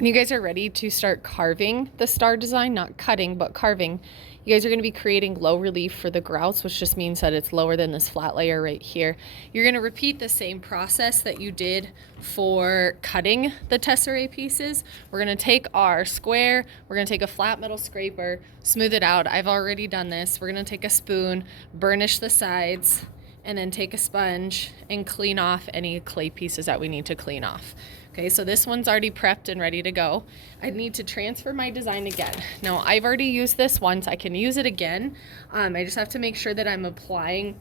When you guys are ready to start carving the star design, not cutting, but carving, you guys are going to be creating low relief for the grouts, which just means that it's lower than this flat layer right here. You're going to repeat the same process that you did for cutting the tesserae pieces. We're going to take our square, we're going to take a flat metal scraper, smooth it out. I've already done this. We're going to take a spoon, burnish the sides, and then take a sponge and clean off any clay pieces that we need to clean off. Okay, so this one's already prepped and ready to go. I need to transfer my design again. Now, I've already used this once. I can use it again. I just have to make sure that I'm applying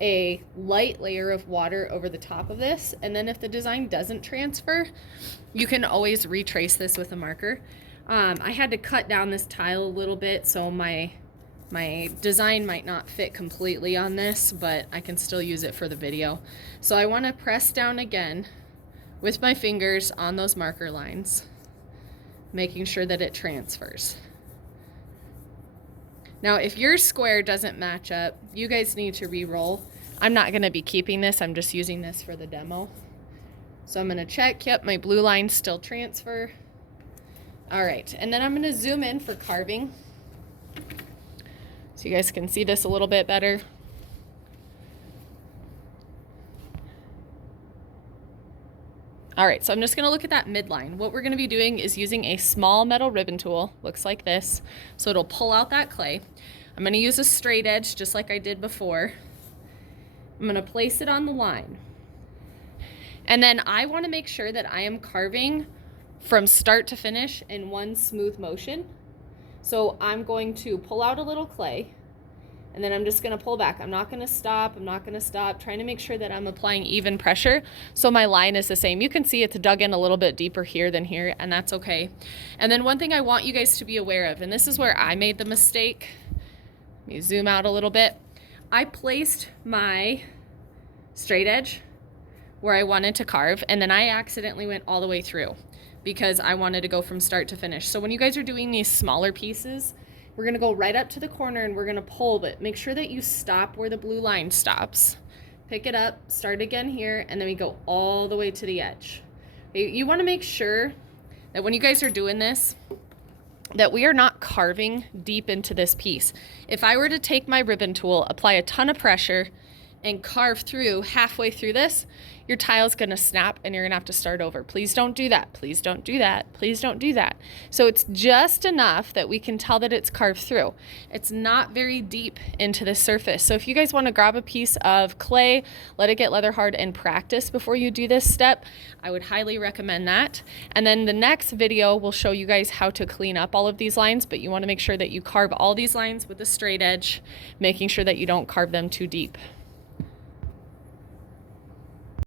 a light layer of water over the top of this. And then if the design doesn't transfer, you can always retrace this with a marker. I had to cut down this tile a little bit, so my design might not fit completely on this, but I can still use it for the video. So I want to press down again with my fingers on those marker lines, making sure that it transfers. Now, if your square doesn't match up, you guys need to re-roll. I'm not gonna be keeping this, I'm just using this for the demo. So I'm gonna check, yep, my blue lines still transfer. All right, and then I'm gonna zoom in for carving, so you guys can see this a little bit better. All right, so I'm just gonna look at that midline. What we're gonna be doing is using a small metal ribbon tool, looks like this, so it'll pull out that clay. I'm gonna use a straight edge, just like I did before. I'm gonna place it on the line. And then I wanna make sure that I am carving from start to finish in one smooth motion. So I'm going to pull out a little clay, and then I'm just gonna pull back. I'm not gonna stop, trying to make sure that I'm applying even pressure so my line is the same. You can see it's dug in a little bit deeper here than here, and that's okay. And then one thing I want you guys to be aware of, and this is where I made the mistake. Let me zoom out a little bit. I placed my straight edge where I wanted to carve, and then I accidentally went all the way through because I wanted to go from start to finish. So when you guys are doing these smaller pieces, we're gonna go right up to the corner and we're gonna pull, but make sure that you stop where the blue line stops. Pick it up, start again here, and then we go all the way to the edge. You wanna make sure that when you guys are doing this, that we are not carving deep into this piece. If I were to take my ribbon tool, apply a ton of pressure, and carve through halfway through this, your tile's gonna snap and you're gonna have to start over. Please don't do that. Please don't do that. Please don't do that. So it's just enough that we can tell that it's carved through. It's not very deep into the surface. So if you guys wanna grab a piece of clay, let it get leather hard and practice before you do this step, I would highly recommend that. And then the next video will show you guys how to clean up all of these lines, but you wanna make sure that you carve all these lines with a straight edge, making sure that you don't carve them too deep.